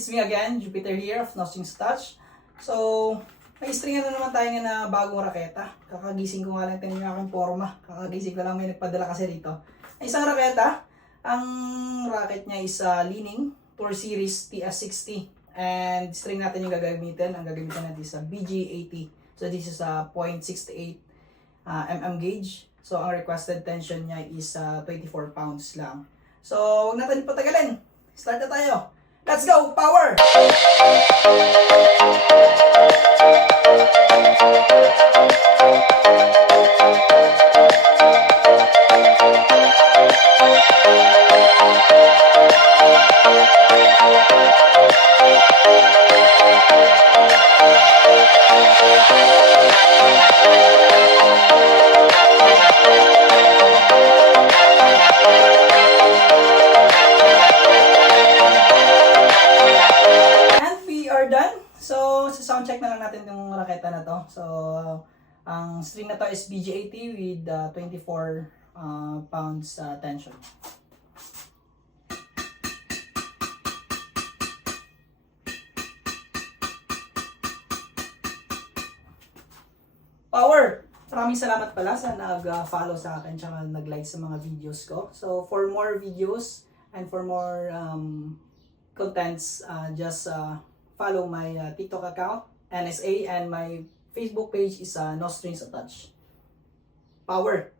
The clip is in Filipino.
it's me again, Jupiter here of No Strings Touch. So, may string na naman tayo na bagong raketa. Kakagising ko nga lang, tinan yung aking forma. Kakagising ko lang, may nagpadala kasi rito. Isang raketa, ang racket niya is Li-Ning Tour Series TS60. And string natin yung gagamitin. Ang gagamitin natin is BG80. So, this is a 0.68 mm gauge. So, ang requested tension niya is 24 pounds lang. So, huwag natin patagalin. Start na tayo. Let's go! Power! So, sa sound check na lang natin yung raketa na to. So, ang string na to is BG80 with 24 pounds tension. Power! Maraming salamat pala sa nag-follow sa akin tsaka nag-like sa mga videos ko. So, for more videos and for more contents, just follow my TikTok account, NSA, and my Facebook page is No Strings Attached. Power!